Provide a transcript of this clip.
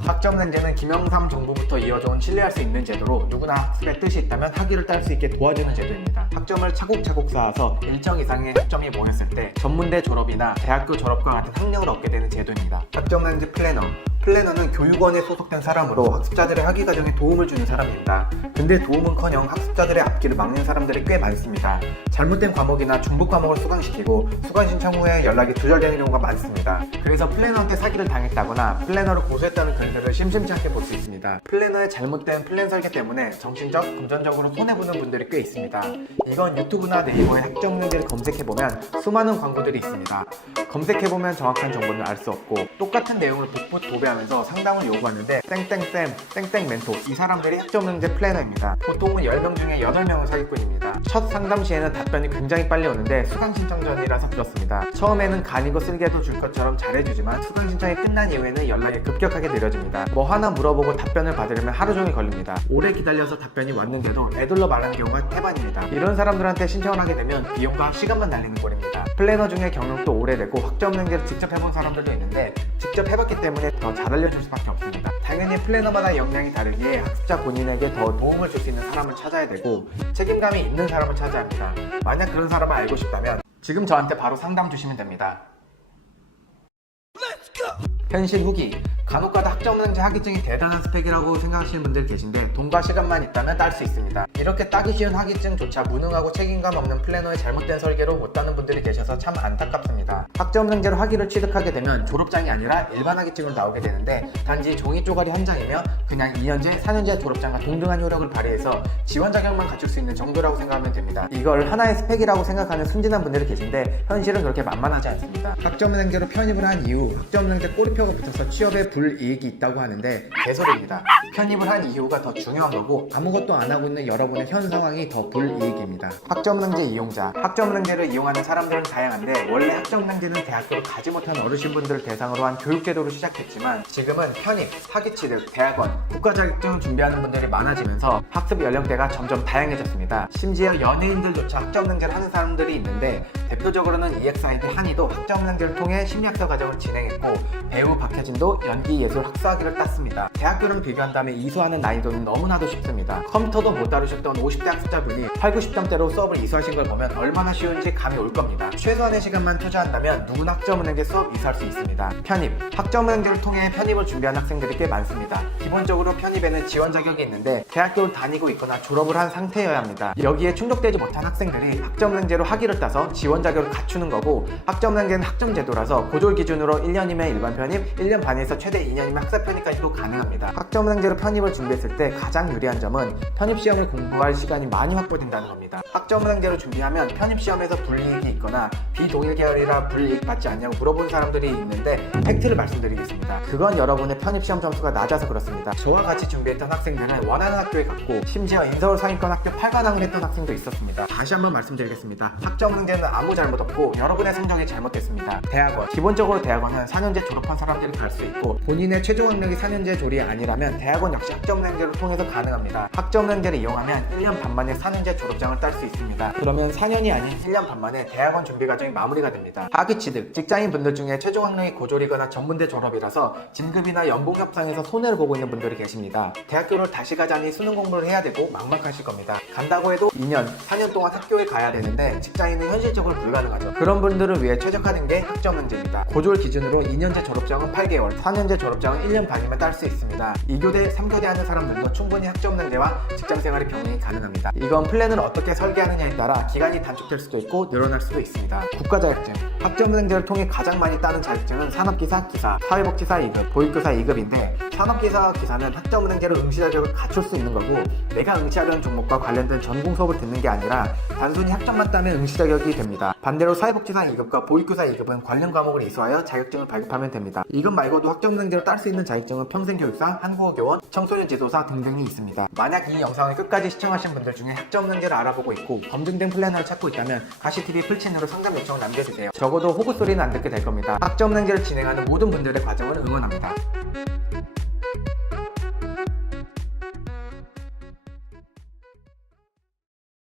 학점능제는 김영삼 정부부터 이어져온 신뢰할 수 있는 제도로 누구나 학습에 뜻이 있다면 학위를 딸 수 있게 도와주는 제도입니다. 학점을 차곡차곡 쌓아서 일정 이상의 학점이 모였을 때 전문대 졸업이나 대학교 졸업과 같은 학력을 얻게 되는 제도입니다. 학점능제 플래너는 교육원에 소속된 사람으로 학습자들의 학위 과정에 도움을 주는 사람입니다. 근데 도움은커녕 학습자들의 앞길을 막는 사람들이 꽤 많습니다. 잘못된 과목이나 중복 과목을 수강시키고 수강 신청 후에 연락이 두절되는 경우가 많습니다. 그래서 플래너한테 사기를 당했다거나 플래너를 고소했다는 글들을 심심치 않게 볼 수 있습니다. 플래너의 잘못된 플랜 설계 때문에 정신적, 금전적으로 손해보는 분들이 꽤 있습니다. 이건 유튜브나 네이버에 학점능제를 검색해보면 수많은 광고들이 있습니다. 검색해보면 정확한 정보는 알 수 없고 똑같은 내용을 복붙 도배하면서 상담을 요구하는데 땡땡쌤, 땡땡 멘토 이 사람들이 학점능제 플래너입니다. 보통은 10명 중에 8명은 사기꾼입니다. 첫 상담 시에는 답변이 굉장히 빨리 오는데 수강 신청 전이라서 그렇습니다. 처음에는 간이고 쓸개도 줄 것처럼 잘해주지만 수강 신청이 끝난 이후에는 연락이 급격하게 느려집니다. 뭐 하나 물어보고 답변을 받으려면 하루 종일 걸립니다. 오래 기다려서 답변이 왔는데도 애들러 말하는 경우가 태반입니다. 이런 사람들한테 신청을 하게 되면 비용과 시간만 날리는 꼴입니다. 플래너 중에 경력도 오래되고 학점능제를 직접 해본 사람들도 있는데 직접 해봤기 때문에 더 잘 알려줄 수밖에 없습니다. 당연히 플래너마다 역량이 다르기에 학습자 본인에게 더 도움을 줄 수 있는 사람을 찾아야 되고 책임감이 있는 사람을 찾아야 합니다. 만약 그런 사람을 알고 싶다면 지금 저한테 바로 상담 주시면 됩니다. 현실 후기. 간혹가다 학점능제 학위증이 대단한 스펙이라고 생각하시는 분들 계신데 돈과 시간만 있다면 딸 수 있습니다. 이렇게 따기 쉬운 학위증조차 무능하고 책임감 없는 플래너의 잘못된 설계로 못 따는 분들이 계셔서 참 안타깝습니다. 학점능제로 학위를 취득하게 되면 졸업장이 아니라 일반 학위증으로 나오게 되는데 단지 종이 쪼가리 한 장이며 그냥 2년제, 4년제 졸업장과 동등한 효력을 발휘해서 지원 자격만 갖출 수 있는 정도라고 생각하면 됩니다. 이걸 하나의 스펙이라고 생각하는 순진한 분들이 계신데 현실은 그렇게 만만하지 않습니다. 학점능제로 편입을 한 이후 학점능제 꼬리표가 붙어서 취업에 불이익이 있다고 하는데 개소리입니다. 편입을 한 이유가 더 중요한 거고 아무것도 안 하고 있는 여러분의 현 상황이 더 불이익입니다. 학점능제 이용자. 학점능제를 이용하는 사람들은 다양한데 원래 학점능제는 대학교를 가지 못한 어르신분들을 대상으로 한 교육제도로 시작했지만 지금은 편입, 사기취득, 대학원, 국가자격증을 준비하는 분들이 많아지면서 학습 연령대가 점점 다양해졌습니다. 심지어 연예인들조차 학점능제를 하는 사람들이 있는데 대표적으로는 EXID 한이도 학점능제를 통해 심리학사 과정을 진행했고 배우 박혜진도 연기예술 학사학위를 땄습니다. 대학교랑 비교한다면 이수하는 난이도는 너무나도 쉽습니다. 컴퓨터도 못 다루셨던 50대 학습자분이 8, 90점대로 수업을 이수하신 걸 보면 얼마나 쉬운지 감이 올 겁니다. 최소한의 시간만 투자한다면 누구나 학점은행제 수업 이수할 수 있습니다. 편입. 학점은행제를 통해 편입을 준비한 학생들이 꽤 많습니다. 기본적으로 편입에는 지원 자격이 있는데 대학교를 다니고 있거나 졸업을 한 상태여야 합니다. 여기에 충족되지 못한 학생들이 학점은행제로 학위를 따서 지원 자격을 갖추는 거고 학점은행제는 학점제도라서 고졸 기준으로 1년이면 일반 편입, 1년 반에서 최대 2년이면 학사 편입까지도 가능합니다. 학점은행제로 편입을 준비했을 때 가장 유리한 점은 편입시험을 공부할 시간이 많이 확보된다는 겁니다. 학점은행제로 준비하면 편입시험에서 불이익이 있거나 비동일 계열이라 불이익 받지 않냐고 물어본 사람들이 있는데 팩트를 말씀드리겠습니다. 그건 여러분의 편입시험 점수가 낮아서 그렇습니다. 저와 같이 준비했던 학생들은 원하는 학교에 갔고 심지어 인서울 상위권 학교 8관왕을 했던 학생도 있었습니다. 다시 한번 말씀드리겠습니다. 학점은행제는 아무 잘못 없고 여러분의 성적이 잘못됐습니다. 대학원. 기본적으로 대학원은 4년제 졸업한 사람들이 갈 수 있고 본인의 최종 학력이 4년제 졸이 아니라면 대학원 역시 학점은행제를 통해서 가능합니다. 학점은행제를 이용하면 1년 반 만에 4년제 졸업장을 딸 수 있습니다. 그러면 4년이 아닌 1년 반 만에 대학원 준비 과정이 마무리가 됩니다. 학위취득. 직장인 분들 중에 최종 학력이 고졸이거나 전문대 졸업이라서 진급이나 연봉 협상에서 손해를 보고 있는 분들이 계십니다. 대학교를 다시 가자니 수능 공부를 해야 되고 막막하실 겁니다. 간다고 해도 2년, 4년 동안 학교에 가야 되는데 직장인은 현실적으로 불가능하죠. 그런 분들을 위해 최적화된 게 학점은행제입니다. 고졸 기준으로 2년제 졸업장은 8개월, 4년제 졸업장은 1년 반이면 딸 수 있습니다. 2교대, 3교대 하는 사람들도 충분히 학점은행제와 직장생활이 병행이 가능합니다. 이건 플랜을 어떻게 설계하느냐에 따라 기간이 단축될 수도 있고 늘어날 수도 있습니다. 국가자격증. 학점은행제를 통해 가장 많이 따는 자격증은 산업기사, 기사, 사회복지사 2급, 보육교사 2급인데 산업기사와 기사는 학점은행제로 응시 자격을 갖출 수 있는 거고 내가 응시하려는 종목과 관련된 전공 수업을 듣는 게 아니라 단순히 학점만 따면 응시 자격이 됩니다. 반대로 사회복지사 2급과 보육교사 2급은 관련 과목을 이수하여 자격증을 발급하면 됩니다. 이것 말고도 학점은행제로 딸 수 있는 자격증은 평생교육사, 한국어교원, 청소년지도사 등등이 있습니다. 만약 이 영상을 끝까지 시청하신 분들 중에 학점은행제를 알아보고 있고 검증된 플래너를 찾고 있다면 가시TV 풀채널로 상담 요청을 남겨주세요. 적어도 호구소리는 안 듣게 될 겁니다. 학점은행제를 진행하는 모든 분들의 과정을 응원합니다.